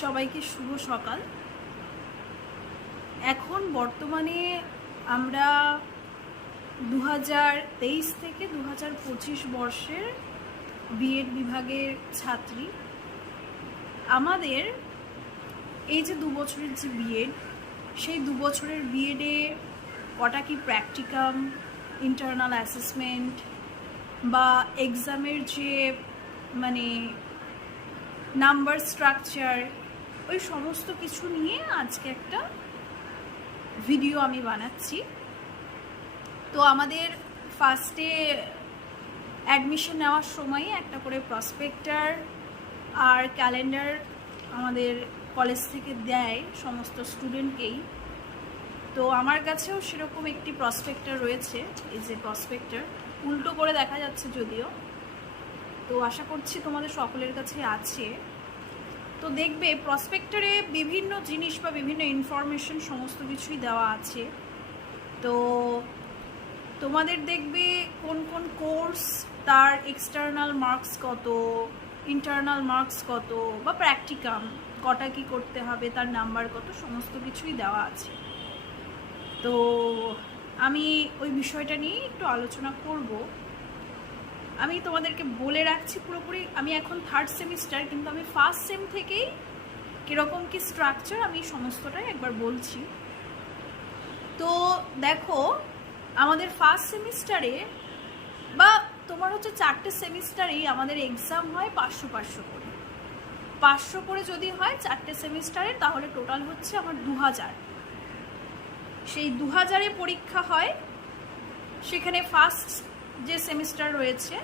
সবাইকে শুভ সকাল। এখন বর্তমানে আমরা 2023 থেকে 2025 বর্ষের বিএড বিভাগের ছাত্রী। আমাদের এই যে 2 বছরের যে বিএড, সেই 2 বছরের বিএডে কটা কি প্র্যাকটিকাম, ইন্টারনাল অ্যাসেসমেন্ট বা এক্সামের যে নাম্বার স্ট্রাকচার, ওই সমস্ত কিছু নিয়ে আজকে একটা ভিডিও আমি বানাচ্ছি। তো আমাদের ফার্স্টে অ্যাডমিশন নেওয়ার সময় একটা করে প্রসপেক্টার আর ক্যালেন্ডার আমাদের কলেজ থেকে দেয় সমস্ত স্টুডেন্টকেই। তো আমার কাছেও সেরকম একটি প্রসপেক্টার রয়েছে। এই যে প্রসপেক্টার, উল্টো করে দেখা যাচ্ছে যদিও, তো আশা করছি তোমাদের সকলের কাছে আছে। তো দেখবে প্রসপেক্টারে বিভিন্ন জিনিস বা বিভিন্ন ইনফরমেশন সমস্ত কিছুই দেওয়া আছে। তো তোমাদের দেখবে কোন কোন কোর্স, তার এক্সটার্নাল মার্কস কত, ইন্টারনাল মার্কস কত, বা প্র্যাকটিকাম কটা কি করতে হবে, তার নাম্বার কত, সমস্ত কিছুই দেওয়া আছে। তো আমি ওই বিষয়টা নিয়ে একটু আলোচনা করব। আমি তোমাদেরকে বলে রাখছি পুরোপুরি, আমি এখন 3rd সেমিস্টার, কিন্তু আমি 1st সেম থেকেই কীরকম কি স্ট্রাকচার আমি সমস্তটাই একবার বলছি। তো দেখো, আমাদের 1st সেমিস্টারে বা তোমার হচ্ছে 4টে সেমিস্টারেই আমাদের এক্সাম হয় 500 করে। 500 করে যদি হয় 4টে সেমিস্টারে, তাহলে টোটাল হচ্ছে আমার 2000। সেই 2000-এ পরীক্ষা হয়। সেখানে ফার্স্ট যে সেমিস্টার রয়েছে,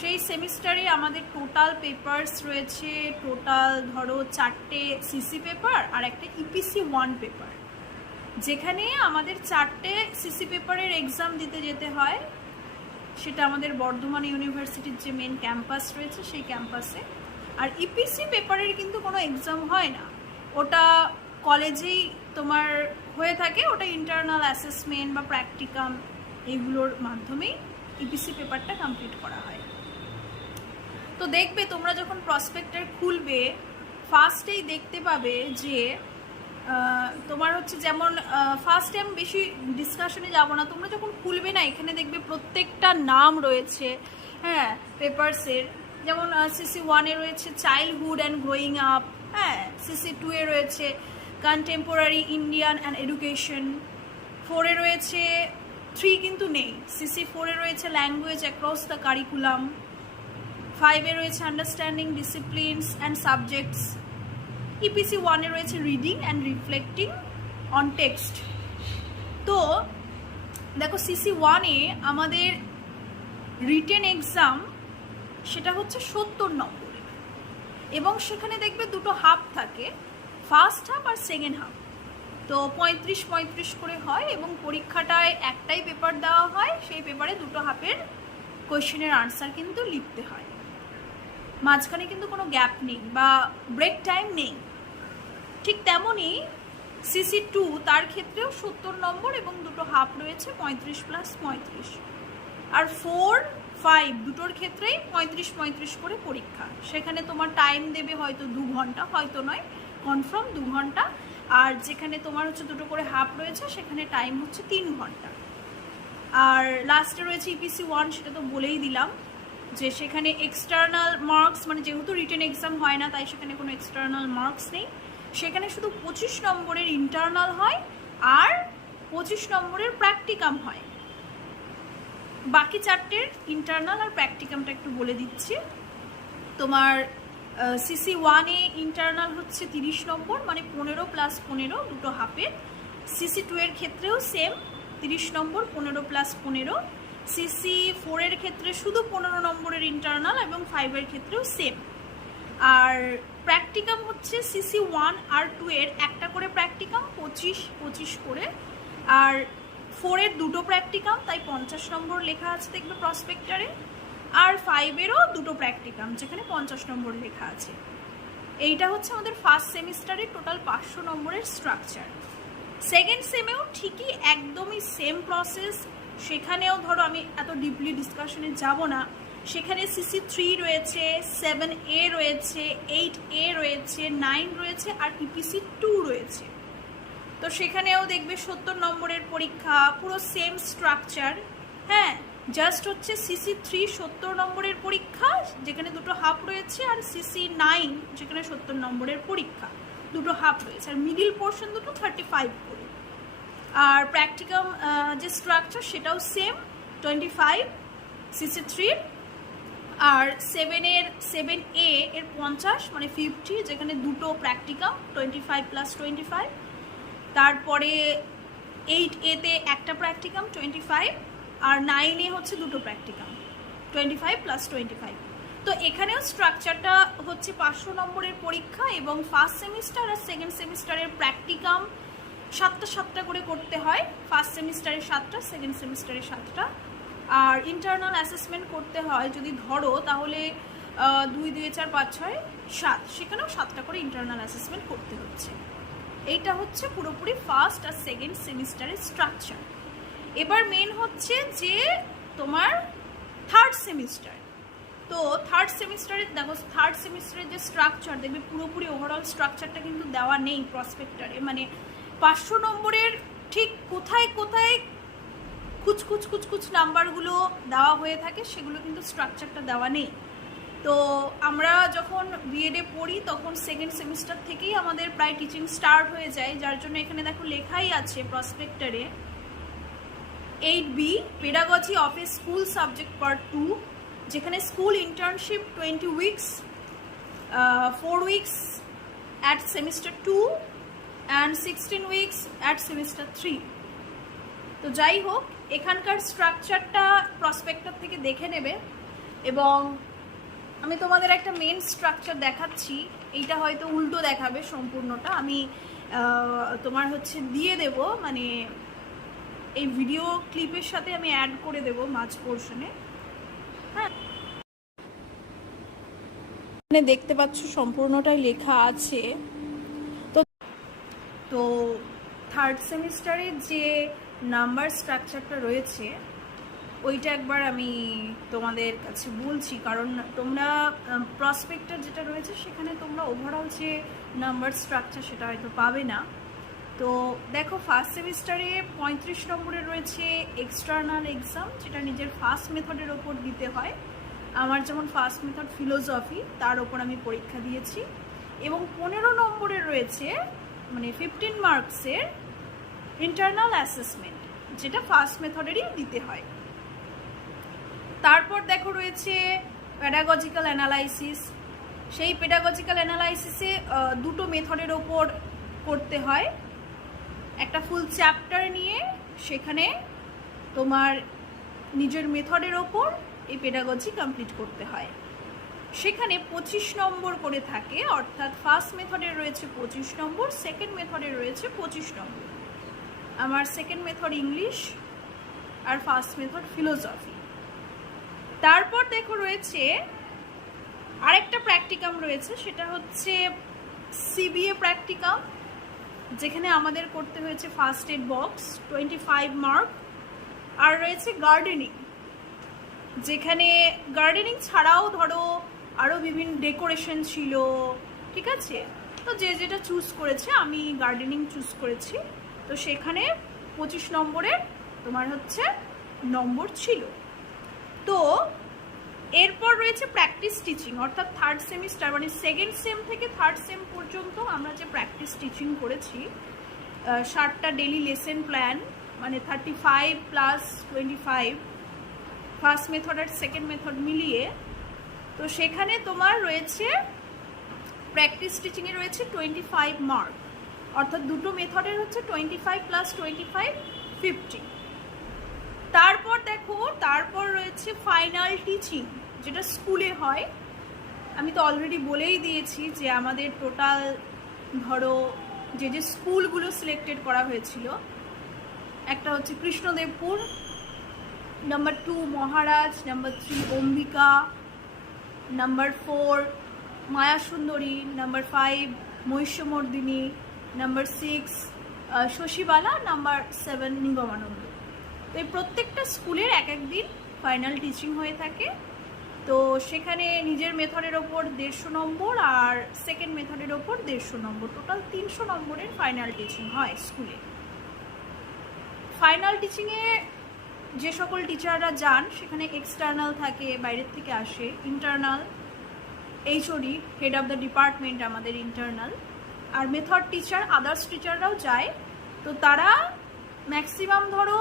সেই সেমিস্টারে আমাদের টোটাল পেপারস রয়েছে, টোটাল ধরো 4টে সিসি পেপার আর একটা ইপিসি 1 পেপার, যেখানে আমাদের 4টে সিসি পেপারের এক্সাম দিতে যেতে হয়। সেটা আমাদের বর্ধমান ইউনিভার্সিটির যে মেন ক্যাম্পাস রয়েছে সেই ক্যাম্পাসে। আর ইপিসি পেপারের কিন্তু কোনো এক্সাম হয় না, ওটা কলেজেই তোমার হয়ে থাকে। ওটা ইন্টারনাল অ্যাসেসমেন্ট বা প্র্যাকটিকাম এগুলোর মাধ্যমেই ইপিসি পেপারটা কমপ্লিট করা হয়। তো দেখবে তোমরা যখন প্রসপেক্টার খুলবে, ফার্স্টেই দেখতে পাবে যে তোমার হচ্ছে যেমন ফার্স্ট টাইম বেশি ডিসকাশনে যাব না, তোমরা যখন খুলবে না, এখানে দেখবে প্রত্যেকটা নাম রয়েছে, হ্যাঁ, পেপারসের। যেমন সিসি 1-এ রয়েছে চাইল্ডহুড অ্যান্ড গ্রোয়িং আপ, হ্যাঁ, সিসি 2-এ রয়েছে কন্টেম্পোরারি ইন্ডিয়ান অ্যান্ড এডুকেশন, 4-এ রয়েছে 3 কিন্তু নেই, সিসি 4-এ রয়েছে ল্যাঙ্গুয়েজ অ্যাক্রস দ্য কারিকুলাম, 5-এ রয়েছে understanding disciplines and subjects, EPC 1-এ রয়েছে reading and reflecting on text. তো দেখো, সিসি 1-এ আমাদের রিটেন এক্সাম সেটা হচ্ছে 70 নম্বরের, এবং সেখানে দেখবে দুটো হাফ থাকে, ফার্স্ট হাফ আর সেকেন্ড হাফ। তো 35 করে হয়, এবং পরীক্ষাটায় একটাই পেপার দেওয়া হয়, সেই পেপারে দুটো হাফের কোয়েশ্চেনের আনসার কিন্তু লিখতে হয়। মাঝখানে কিন্তু কোনো গ্যাপ নেই বা ব্রেক টাইম নেই। ঠিক তেমনই সিসি 2, তার ক্ষেত্রেও 70 নম্বর এবং দুটো হাফ রয়েছে, 35 + 35। আর 4, 5 দুটোর ক্ষেত্রেই 35 করে পরীক্ষা। সেখানে তোমার টাইম দেবে হয়তো 2 ঘন্টা, হয়তো নয়, কনফার্ম 2 ঘন্টা। আর যেখানে তোমার হচ্ছে দুটো করে হাফ রয়েছে, সেখানে টাইম হচ্ছে 3 ঘন্টা। আর লাস্টে রয়েছে ইপিসি 1, সেটা তো বলেই দিলাম যে সেখানে এক্সটার্নাল মার্কস, যেহেতু রিটেন এক্সাম হয় না, তাই সেখানে কোনো এক্সটার্নাল মার্কস নেই। সেখানে শুধু 25 নম্বরের ইন্টারনাল হয় আর 25 নম্বরের প্র্যাকটিকাম হয়। বাকি 4টের ইন্টারনাল আর প্র্যাকটিকামটা একটু বলে দিচ্ছি। তোমার সিসি 1-এ ইন্টারনাল হচ্ছে 30 নম্বর, 15 + 15 দুটো হাফের। সিসি 2-এর ক্ষেত্রেও সেম 30 নম্বর, 15 + 15। সিসি 4-এর ক্ষেত্রে শুধু 15 নম্বরের ইন্টারনাল, এবং 5-এর ক্ষেত্রেও সেম। আর প্র্যাকটিকাম হচ্ছে সিসি 1 আর 2-এর একটা করে প্র্যাকটিকাম, 25 করে। আর 4-এর দুটো প্র্যাকটিকাম, তাই 50 নম্বর লেখা আছে দেখবে প্রসপেক্টারে। আর 5-এরও দুটো প্র্যাকটিকাম, যেখানে 50 নম্বর লেখা আছে। এইটা হচ্ছে আমাদের ফার্স্ট সেমিস্টারে টোটাল 500 নম্বরের স্ট্রাকচার। সেকেন্ড সেমেও ঠিকই একদমই সেম প্রসেস। সেখানেও ধরো, আমি এত ডিপলি ডিসকাশনে যাব না, সেখানে CC3 রয়েছে, 7A রয়েছে, 8A রয়েছে, 9 রয়েছে আর EPC2 রয়েছে। তো সেখানেও দেখবে 70 নম্বরের পরীক্ষা, পুরো সেম স্ট্রাকচার। হ্যাঁ, জাস্ট হচ্ছে CC3 70 নম্বরের পরীক্ষা যেখানে দুটো হাফ রয়েছে, আর CC9 যেখানে 70 নম্বরের পরীক্ষা, দুটো হাফ রয়েছে, আর মিডিল পোর্শন দুটো 35 করে। আর প্র্যাকটিকাম যে স্ট্রাকচার সেটাও সেম 25 CC3, আর 7A এর 50 মানে 50, যেখানে দুটো প্র্যাকটিকাম 25 + 25। তারপরে 8A-তে একটা প্র্যাকটিকাম 25, আর 9A হচ্ছে দুটো প্র্যাকটিকাম 25 + 25। তো এখানেও স্ট্রাকচারটা হচ্ছে 500 নম্বরের পরীক্ষা, এবং ফার্স্ট সেমিস্টার আর সেকেন্ড সেমিস্টারের প্র্যাকটিকাম 7টা করে করতে হয়। ফার্স্ট সেমিস্টারে 7টা, সেকেন্ড সেমিস্টারে 7টা। আর ইন্টারনাল অ্যাসেসমেন্ট করতে হয় যদি ধরো, তাহলে 2, 2, 4, 5, 6, 7, সেখানেও 7টা করে ইন্টারনাল অ্যাসেসমেন্ট করতে হচ্ছে। এইটা হচ্ছে পুরোপুরি ফার্স্ট আর সেকেন্ড সেমিস্টারের স্ট্রাকচার। এবার মেন হচ্ছে যে তোমার থার্ড সেমিস্টার। তো থার্ড সেমিস্টারে দেখো, থার্ড সেমিস্টারের যে স্ট্রাকচার দেখবে পুরোপুরি ওভারঅল স্ট্রাকচারটা কিন্তু দেওয়া নেই প্রসপেক্টারে। মানে 500 নম্বরের ঠিক কোথায় কোথায় কুচ নাম্বারগুলো দেওয়া হয়ে থাকে, সেগুলো কিন্তু স্ট্রাকচারটা দেওয়া নেই। তো আমরা যখন বিএডে পড়ি তখন সেকেন্ড সেমিস্টার থেকেই আমাদের প্রায় টিচিং স্টার্ট হয়ে যায়, যার জন্য এখানে দেখো লেখাই আছে প্রসপেক্টারে 8B pedagogy of A school subject part 2, যেখানে school internship 20 weeks, 4 weeks at semester 2 and 16 weeks at semester 3। তো যাই হোক, এখানকার স্ট্রাকচারটা প্রসপেক্টার থেকে দেখে নেবে, এবং আমি তোমাদের একটা মেন স্ট্রাকচার দেখাচ্ছি। এইটা হয়তো উল্টো দেখাবে সম্পূর্ণটা, আমি তোমার হচ্ছে দিয়ে দেব, মানে এই ভিডিও ক্লিপের সাথে আমি অ্যাড করে দেব মাঝ পোর্শনে। হ্যাঁ, এখানে দেখতে পাচ্ছ সম্পূর্ণটাই লেখা আছে। তো থার্ড সেমিস্টারের যে নাম্বার স্ট্রাকচারটা রয়েছে ওইটা একবার আমি তোমাদের কাছে বলছি, কারণ তোমরা প্রসপেক্টার যেটা রয়েছে সেখানে তোমরা ওভারঅল যে নাম্বার স্ট্রাকচার সেটা হয়তো পাবে না। তো দেখো, ফার্স্ট সেমিস্টারে 35 নম্বরের রয়েছে এক্সটার্নাল এক্সাম, যেটা নিজের ফার্স্ট মেথডের ওপর দিতে হয়। আমার যেমন ফার্স্ট মেথড ফিলোসফি, তার ওপর আমি পরীক্ষা দিয়েছি। এবং 15 নম্বরের রয়েছে মানে 15 মার্কসের ইন্টারনাল অ্যাসেসমেন্ট, যেটা ফার্স্ট মেথডেরই দিতে হয়। তারপর দেখো রয়েছে পেডাগজিক্যাল অ্যানালাইসিস। সেই পেডাগজিক্যাল অ্যানালাইসিসে দুটো মেথডের ওপর করতে হয়, একটা ফুল চ্যাপ্টার নিয়ে সেখানে তোমার নিজের মেথডের ওপর এই পেডাগজি কমপ্লিট করতে হয়। সেখানে 25 নম্বর করে থাকে, অর্থাৎ ফার্স্ট মেথডের রয়েছে 25 নম্বর, সেকেন্ড মেথডের রয়েছে 25 নম্বর। আমার সেকেন্ড মেথড ইংলিশ আর ফার্স্ট মেথড ফিলোসফি। তারপর দেখো রয়েছে আরেকটা প্র্যাকটিকাম রয়েছে, সেটা হচ্ছে CBA প্র্যাকটিকাম, যেখানে আমাদের করতে হয়েছে ফার্স্ট এড বক্স 25 মার্ক। আর রয়েছে গার্ডেনিং, যেখানে গার্ডেনিং ছাড়াও ধরো আরও বিভিন্ন ডেকোরেশন ছিল, ঠিক আছে। তো যে যেটা চুজ করেছে, আমি গার্ডেনিং চুজ করেছি। তো সেখানে 25 নম্বরের তোমার হচ্ছে নম্বর ছিল। তো এরপর রয়েছে প্র্যাকটিস টিচিং, অর্থাৎ থার্ড সেমিস্টার মানে সেকেন্ড সেম থেকে থার্ড সেম পর্যন্ত আমরা যে প্র্যাকটিস টিচিং করেছি, 60টা ডেলি লেসন প্ল্যান, মানে 35 + 25 ফার্স্ট মেথড আর সেকেন্ড মেথড মিলিয়ে। তো সেখানে তোমার রয়েছে প্র্যাকটিস টিচিংয়ে রয়েছে 25 মার্ক, অর্থাৎ দুটো মেথডের হচ্ছে 25 + 25 50। তারপর দেখো, তারপর রয়েছে ফাইনাল টিচিং, যেটা স্কুলে হয়। আমি তো অলরেডি বলেই দিয়েছি যে আমাদের টোটাল ধরো যে যে স্কুলগুলো সিলেক্টেড করা হয়েছিল, একটা হচ্ছে Krishnadevpur, number 2 Maharaj, number 3 Ambika, number 4 Mayasundari, number 5 Mahishamardini, number 6 Shashibala, number 7 Nigamananda. তো এই প্রত্যেকটা স্কুলের এক এক দিন ফাইনাল টিচিং হয়ে থাকে। তো সেখানে নিজের মেথডের ওপর 150 নম্বর আর সেকেন্ড মেথডের ওপর 150 নম্বর, টোটাল 300 নম্বরের ফাইনাল টিচিং হয় স্কুলে। ফাইনাল টিচিংয়ে যে সকল টিচাররা যান সেখানে এক্সটার্নাল থাকে, বাইরের থেকে আসে, internal HOD head of the department আমাদের ইন্টারনাল, আর মেথড টিচার আদার্স টিচাররাও যায়। তো তারা ম্যাক্সিমাম ধরো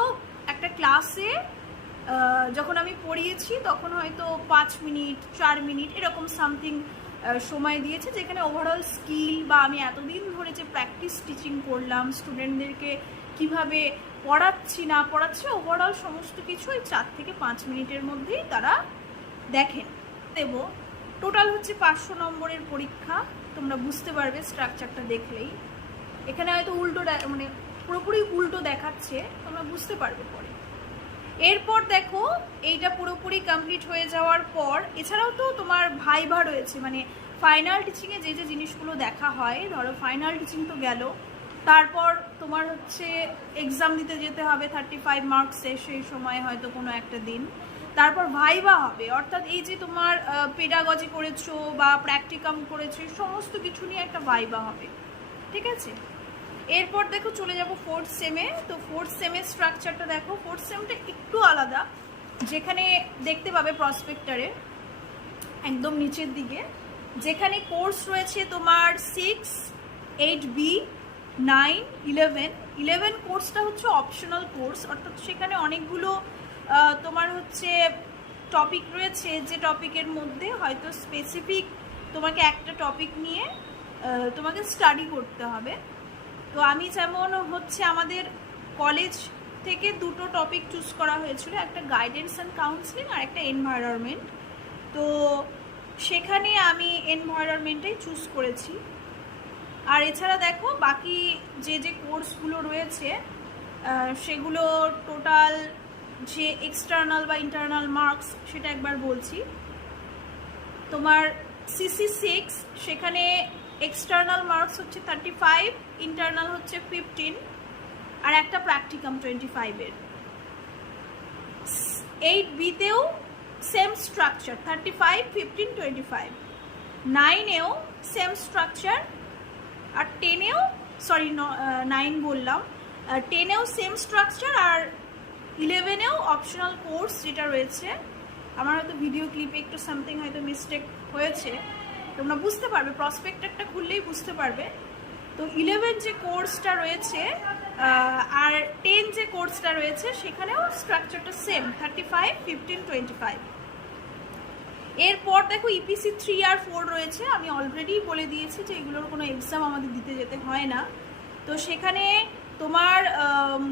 একটা ক্লাসে যখন আমি পড়িয়েছি তখন হয়তো 5 মিনিট 4 মিনিট এরকম সামথিং সময় দিয়েছে, যেখানে ওভারঅল স্কিল বা আমি এতদিন ধরে যে প্র্যাকটিস টিচিং করলাম, স্টুডেন্টদেরকে কিভাবে পড়াচ্ছি না পড়াচ্ছি, ওভারঅল সমস্ত কিছু ওই 4 থেকে 5 মিনিটের মধ্যেই তারা দেখেন। দেব টোটাল হচ্ছে 500 নম্বরের পরীক্ষা, তোমরা বুঝতে পারবে স্ট্রাকচারটা দেখলেই। এখানে হয়তো উল্টো মানে পুরোপুরি উল্টো দেখাচ্ছে, তোমরা বুঝতে পারবে পরে। এরপর দেখো এইটা পুরোপুরি কমপ্লিট হয়ে যাওয়ার পর এছাড়াও তো তোমার ভাইভা রয়েছে, মানে ফাইনাল টিচিংয়ে যে যে জিনিসগুলো দেখা হয়, ধরো ফাইনাল টিচিং তো গেল, তারপর তোমার হচ্ছে এক্সাম দিতে যেতে হবে 35 মার্কসে, সেই সময় হয়তো কোনো একটা দিন, তারপর ভাইভা হবে, অর্থাৎ এই যে তোমার পেডাগজি করেছো বা প্র্যাকটিকাম করেছো সমস্ত কিছু নিয়ে একটা ভাইভা হবে, ঠিক আছে। এরপর দেখো চলে যাব 4th সেমে। তো 4th সেমের স্ট্রাকচারটা দেখো, 4th সেমটা একটু আলাদা, যেখানে দেখতে পাবে প্রসপেক্টারে একদম নিচের দিকে, যেখানে কোর্স রয়েছে তোমার 6, 8B, 9, 11 কোর্সটা হচ্ছে অপশনাল কোর্স, অর্থাৎ সেখানে অনেকগুলো তোমার হচ্ছে টপিক রয়েছে, যে টপিকের মধ্যে হয়তো স্পেসিফিক তোমাকে একটা টপিক নিয়ে তোমাকে স্টাডি করতে হবে। তো আমি যেমন হচ্ছে আমাদের কলেজ থেকে 2টো টপিক চুজ করা হয়েছিল, একটা গাইডেন্স অ্যান্ড কাউন্সিলিং আর একটা এনভায়রনমেন্ট। তো সেখানে আমি এনভায়রনমেন্টটাই চুজ করেছি। আর এছাড়া দেখো বাকি যে যে কোর্সগুলো রয়েছে সেগুলো টোটাল যে এক্সটার্নাল বা ইন্টারনাল মার্কস সেটা একবার বলছি। তোমার CC6 সেখানে এক্সটার্নাল মার্কস হচ্ছে 35, ইন্টারনাল হচ্ছে 15 আর একটা প্র্যাকটিকাম 25-এর। 8Bতেও সেম স্ট্রাকচার 35, 15, 25। 9এও সেম স্ট্রাকচার, আর 10এও 9 বললাম, 10এও সেম স্ট্রাকচার, আর 11এও অপশনাল কোর্স যেটা রয়েছে, আমার হয়তো ভিডিও ক্লিপে একটু সামথিং হয়তো মিস্টেক হয়েছে, তোমরা বুঝতে পারবে, প্রসপেক্টারটা খুললেই বুঝতে পারবে। তো 11 যে কোর্সটা রয়েছে আর 10 যে কোর্সটা রয়েছে সেখানেও স্ট্রাকচারটা সেম 35, 15, 25। এরপর দেখো EPC 3 আর 4 রয়েছে, আমি অলরেডি বলে দিয়েছি যে এগুলোর কোনো এক্সাম আমাদের দিতে যেতে হয় না। তো সেখানে তোমার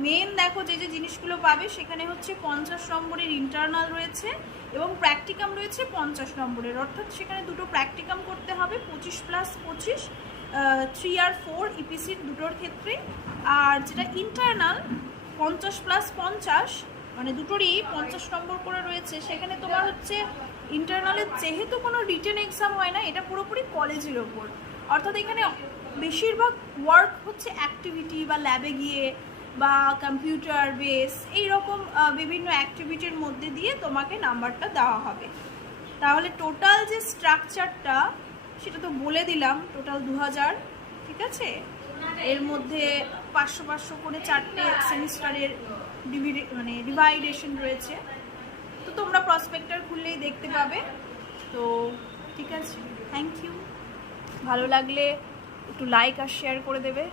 মেন দেখো যে যে জিনিসগুলো পাবে, সেখানে হচ্ছে 50 নম্বরের ইন্টারনাল রয়েছে এবং প্র্যাকটিকাম রয়েছে 50 নম্বরের, অর্থাৎ সেখানে 2টো প্র্যাকটিকাম করতে হবে 25+25, 3 আর 4 EPCর দুটোর ক্ষেত্রে। আর যেটা ইন্টারনাল 50+50, মানে দুটোরই 50 নম্বর করে রয়েছে, সেখানে তোমার হচ্ছে ইন্টারনালের যেহেতু কোনো রিটেন এক্সাম হয় না, এটা পুরোপুরি কলেজের ওপর, অর্থাৎ এখানে বেশিরভাগ ওয়ার্ক হচ্ছে অ্যাক্টিভিটি বা ল্যাবে গিয়ে বা কম্পিউটার বেস এইরকম বিভিন্ন অ্যাক্টিভিটির মধ্যে দিয়ে তোমাকে নাম্বারটা দেওয়া হবে। তাহলে টোটাল যে স্ট্রাকচারটা সেটা তো বলে দিলাম, টোটাল 2000, ঠিক আছে। এর মধ্যে 500 করে 4টে সেমিস্টারের ডিভাইডেশন রয়েছে। তো তোমরা প্রসপেক্টার খুললেই দেখতে পাবে। তো ঠিক আছে, থ্যাংক ইউ। ভালো লাগলে একটু লাইক আর শেয়ার করে দেবে।